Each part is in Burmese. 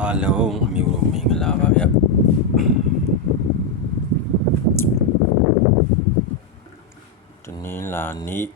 အားလုံးအမျိုးလုံးမင်္ဂလာပါဗျတနင်္လာနေ့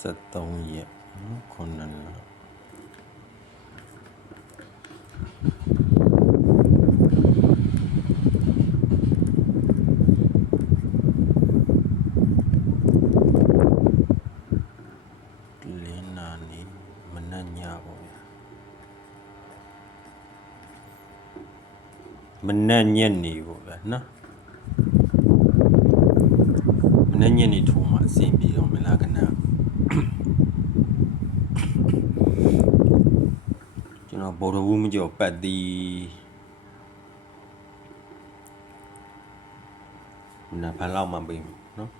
73ရက်9လလင်းနာနေ့မနက်ညပေါ့ဗျာမနက်ညနေပေါ့ဗျာနော်မနက်ညနေထိုးမှအဆင်ပြေတော့မလားခဏကျွန်တော်ဘော်ဒဝူးမကျော်ပတ်သည်နာဖန်လောက်မှပြင်နော်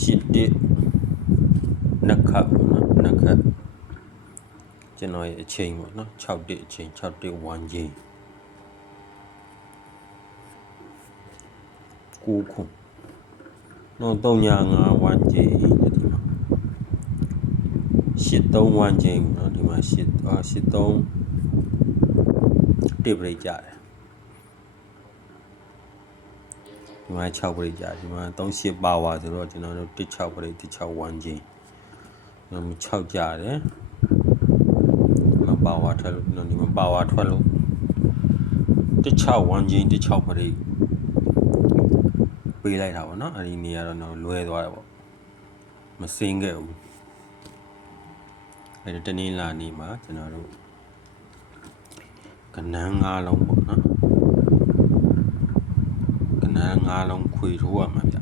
ရှစ်တစ်နက်ခတ်နော်နက်ခတ်ကျွန်တော်ရဲ့အချိန်ပေါ့နော်6တစ်အချိန်6တစ်1ချိန်9ခုနော်305 1ချိန်ဒီမှာ83 1ချိန်နော်ဒီမှာ83တစ်ပရိတ်ကြတယ်ဒီမှာ6ပရိတ်ကြဒီမှာ38ပါဝါဆိုတော့ကျွန်တော်တို့16ပရိတ်16 1ချိန်နော်6ကြတယ်ပါဝါထွက်လို့ဒီမှာပါဝါထွက်လို့16 1ချိန်16ပရိတ်ပေးလိုက်တာပေါ့နော်အဲ့ဒီနေရာတော့လွဲသွားတယ်ပေါ့မစင်းခဲ့ဘူးအဲ့ဒီတနင်္လာနေ့မှာကျွန်တော်တို့ကနန်း၅လုံးပေါ့နော်ကနန်း၅လုံးခွေထိုးရမှာဗျ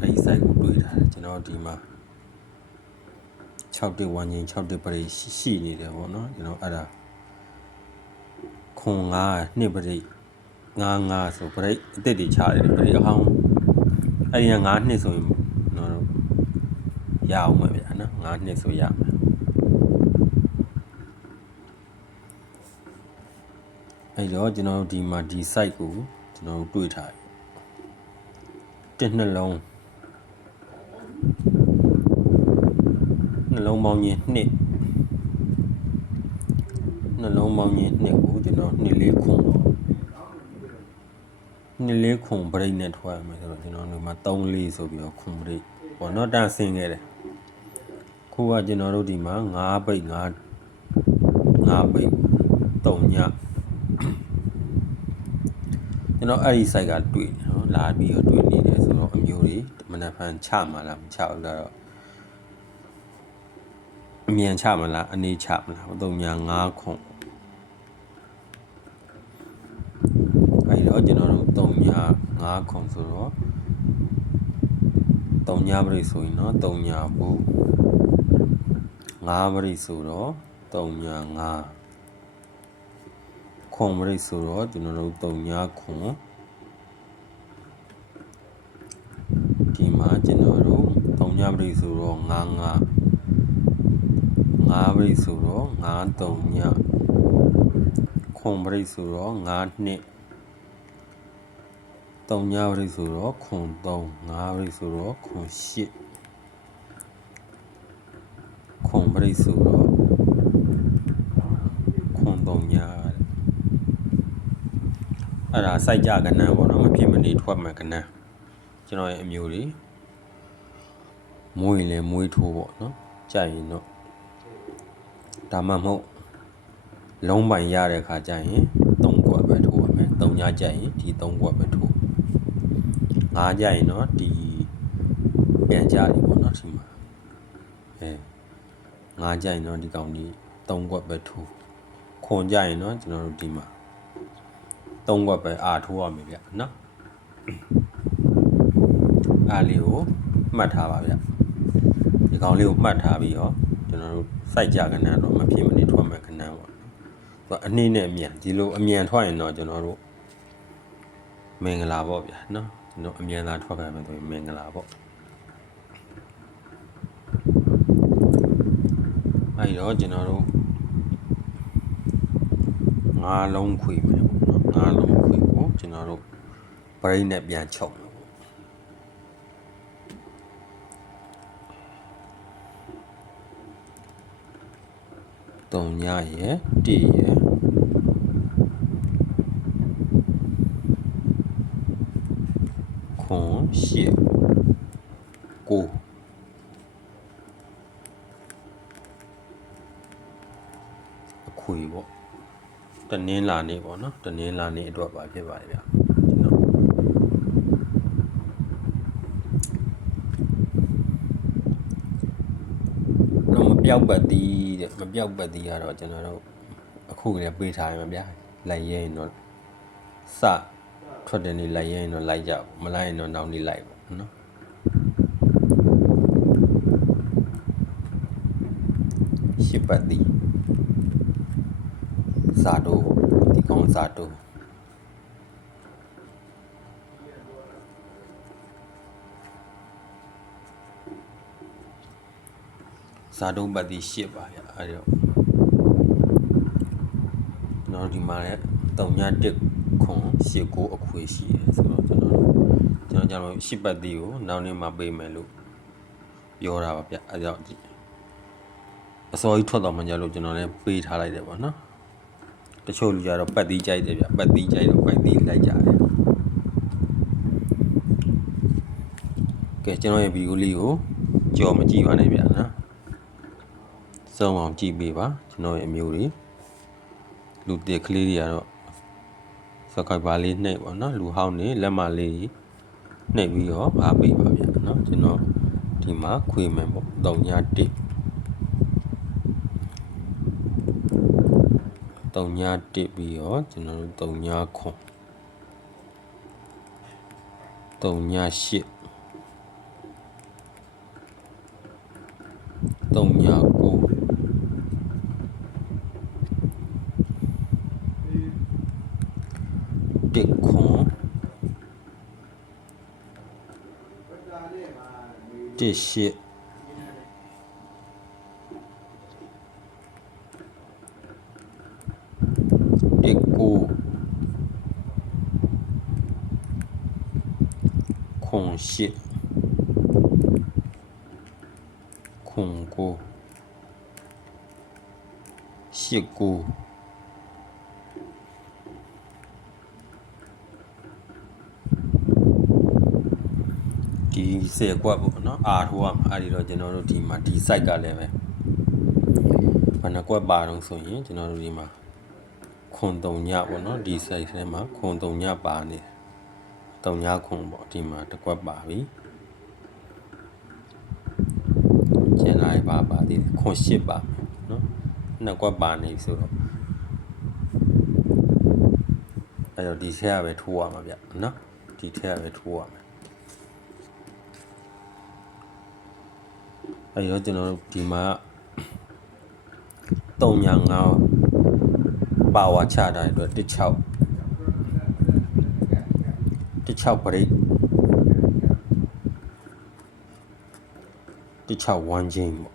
အဲ့ဒီ site ကိုတွေ့ထားတယ်ကျွန်တော်ဒီမှာ6တစ်1ချိန်6တစ်ပရိတ်ရှိနေတယ်ပေါ့နော်ကျွန်တော်အဲ့ဒါခွန်9နှစ်ပရိတ်9ဆိုပရိတ်အစ်စ်တွေချရတယ်ပရိတ်အဟောင်းအဲ့ဒီက9နှစ်ဆိုရင်တော့ရအောင်ပဲဗျာနော်9နှစ်ဆိုရမယ်အဲ့တော့ကျွန်တော်ဒီမှာဒီ site ကိုကျွန်တော်တွေ့ထားတယ်တစ်နှလုံးနှလုံးပေါင်းချင်းနှစ်နှလုံးပေါင်းချင်းနှစ်ကိုကျွန်တော်နှစ်လေးခွန်ပရိတ်နဲ့ထွားရမယ်ဆိုတော့ကျွန်တော်တို့မှာ3လေးဆိုပြီးတော့ခွန်ပရိတ်ပေါ့နော်တန်းဆင်းခဲ့တယ်ခုကကျွန်တော်တို့ဒီမှာ5ပိတ်3ညကျွန်တော်အဲ့ဒီ site ကတွေ့တယ်နော်လာပြီးတော့တွေ့နေတယ်ဆိုတော့အမျိုးတွေမနက်ဖြန်ချမှာလားမချဘူးလားတော့အမြန်ချမလားအနေချမလား3ည5ခွန်အဲ့တော့ကျွန်တော်တို့3ည5ခွန်ဆိုတော့3ညပရိတ်ဆိုရင်နော်3ညဘူး5ပရိတ်ဆိုတော့3ည5ခွန်ပရိတ်ဆိုတော့ကျွန်တော်တို့3ညခွန်ဒီမှာကျွန်တော်တို့3ညပရိတ်ဆိုတော့5ပရိတ်ဆိုတော့5 3ညခွန်ပရိတ်ဆိုတော့5နှစ်3ညပရိတ်ဆိုတော့ခွန်3 5ပရိတ်ဆိုတော့ခွန်8ခွန်ပရိတ်ဆိုတော့ခွန်3ညအဲ့ဒါစိုက်ကြကနန်းပေါ့နော်မဖြစ်မနေထွက်မှကနန်းကျွန်တော်ရဲ့အမျိုးတွေမွေးလဲမွေးထိုးပေါ့နော်ကြိုက်ရင်တော့ဒါမှမဟုတ်လုံးပိုင်ရတဲ့ခါကျရင်3ကွက်ပဲထိုးရမယ်3ညကြိုက်ရင်ဒီ3ကွက်ပဲထိုး5ကြိုက်ရင်တော့ဒီပြန်ကြတယ်ပေါ့နော်ဒီမှာ5ကြိုက်ရင်တော့ဒီကောင်ဒီ3ကွက်ပဲထိုးခွန်ကြိုက်ရင်တော့ကျွန်တော်တို့ဒီမှာ3ကွက်ပဲအာထိုးရမယ်ဗျနော်အားလေးကိုမှတ်ထားပါဗျဒီကောင်လေးကိုမှတ်ထားပြီးတော့ကျွန်တော်တို့စိုက်ကြကနန်းတော့မဖြစ်မနေထွက်မယ်ကနန်းပေါ့သူကအနည်းနဲ့အမြန်ဒီလိုအမြန်ထွက်ရင်တော့ကျွန်တော်တို့မင်္ဂလာပေါ့ဗျာနော်ကျွန်တော်အမြန်သာထွက်ခဲ့မယ်ဆိုရင်မင်္ဂလာပေါ့အဲ့တော့ကျွန်တော်တို့5လုံးခွေမယ်ပေါ့နော်5လုံးခွေကိုကျွန်တော်တို့ပရိတ်နဲ့ပြန်ချုပ်မယ် 3ညရဲ့1ရဲ့ခွန်8 9အခွေပေါ့တနင်္လာနေ့ပေါ့နော်တနင်္လာနေ့အတွက်ပါဖြစ်ပါတယ်ဗျမပြောက်ပတ်သည်တဲ့မပြောက်ပတ်သည်ကတော့ကျွန်တော်တို့အခုကလေးပေးထားရမှာဗျာလိုက်ရဲရင်တော့စထွက်တဲ့နေ့လိုက်ရဲရင်တော့လိုက်ကြမလိုက်ရင်တော့နောက်နေ့လိုက်ပေါ့နော်ရှစ်ပတ်သည်ဇာတိုဒီကောင်ဇာတိုဇာတုံးပတ်တိရှစ်ပါဗျအဲ့တော့ကျွန်တော်ဒီမှာလည်း3ည1ခွန်8 9အခွေရှိတယ်ဆိုတော့ကျွန်တော်ရှစ်ပတ်တိကိုနောက်နေ့မှပေးမယ်လို့ပြောတာပါဗျအဲ့တော့အစောကြီးထွက်တော့မှကြလို့ကျွန်တော်လည်းပေးထားလိုက်တယ်ပေါ့နော်တချို့လူကြတော့ပတ်တိကြိုက်တယ်ဗျပတ်တိကြိုက်တော့ပတ်တိလိုက်ကြတယ်ကဲကျွန်တော်ရဲ့ဗီဒီယိုလေးကိုကြော်မကြည့်ပါနဲ့ဗျနော်စုံအောင်ကြည့်ပေးပါကျွန်တော်ရဲ့အမျိုးတွေလူတစ်ကလေးတွေကတော့subscriber လေးနှိပ်ပါနော်လူဟောင်းနေလက်မလေးနှိပ်ပြီးတော့အားပေးပါဗျာနော်ကျွန်တော်ဒီမှာခွေမယ်ပေါ့3ည1 3ည1ပြီးတော့ကျွန်တော်တို့3ညခွန်3ည8 3ည9တစ်ခွန်တစ်ရှစ်တစ်ကိုခွန်ရှစ်ခွန်ကိုရှစ်ကိုဒီ10ကွက်ပေါ့နော်အာထိုးရမှာအဲ့ဒီတော့ကျွန်တော်တို့ဒီမှာဒီ site ကလည်းပဲဘယ်နှကွက်ပါတော့ဆိုရင်ကျွန်တော်တို့ဒီမှာခွန်3ညပေါ့နော်ဒီ site ထဲမှာခွန်3ညပါနေ3ညခွန်ပေါ့ဒီမှာတစ်ကွက်ပါပြီကျန်လာပါသေးတယ်ခွန်8ပါနော်နှစ်ကွက်ပါနေဆိုတော့အဲ့တော့ဒီထက်ကပဲထိုးရမှာဗျနော်ဒီထက်ကပဲထိုးရမှာအဲ့တော့ကျွန်တော်တို့ဒီမှာ3ည5ပါဝါချတာအတွက်16 16 break 16 one chain ပေါ့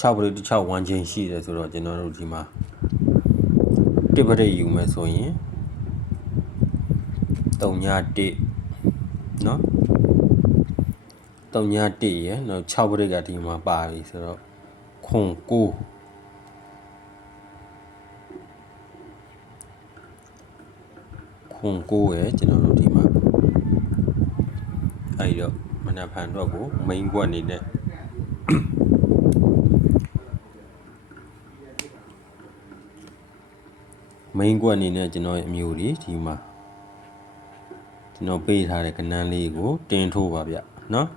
16 break 16 one chain ရှိတယ်ဆိုတော့ကျွန်တော်တို့ဒီမှာ1 break ယူမယ်ဆိုရင်3ည1နော်3ည1ရယ်နောက်6 break ကဒီမှာပါပြီဆိုတော့ခွန်9ခွန်9ရယ်ကျွန်တော်တို့ဒီမှာအဲ့တော့မနက်ဖြန်တော့ကို main ကွက်အနေနဲ့main ကွက်အနေနဲ့ကျွန်တော်ရဲ့အမျိုးတွေဒီမှာကျွန်တော်ပေးထားတဲ့ကဏ္ဍလေးကိုတင်ထိုးပါဗျနော်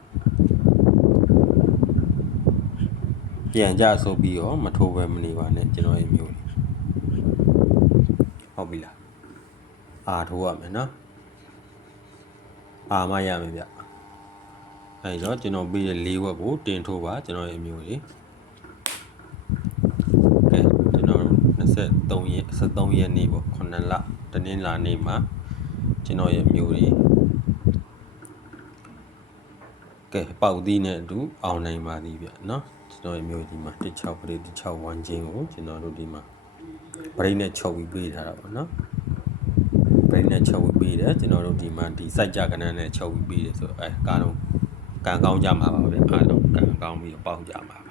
ပြန်ကြဆိုပြီးတော့မထိုးပဲမနေပါနဲ့ကျွန်တော်ရဲ့မျိုးဟုတ်ပြီလားအာထိုးရမယ်နော်အာမရမယ်ဗျအဲ့တော့ကျွန်တော်ပေးတဲ့၄ဝက်ကိုတင်ထိုးပါကျွန်တော်ရဲ့မျိုးတွေကဲကျွန်တော်23ရက်နေ့ပေါ့9လတနင်္လာနေ့မှာကျွန်တော်ရဲ့မျိုးတွေကဲပေါက်သီးနဲ့အတူအောင်နိုင်ပါသည်ဗျနော်ကျွန်တော်ရဲ့မျိုးဒီမှာ16ပရိ16 one chain ကိုကျွန်တော်တို့ဒီမှာပရိနဲ့6ပြီးပေးထားတာပေါ့နော်ပရိနဲ့6ပြီးပေးတယ်ကျွန်တော်တို့ဒီမှာဒီ site ကြကနန်းနဲ့6ပြီးပေးတယ်ဆိုတော့အဲကားတော့ကံကောင်းကြမှာပါဗျအားလုံး ကံကောင်းပြီးပေါက်ကြမှာပါ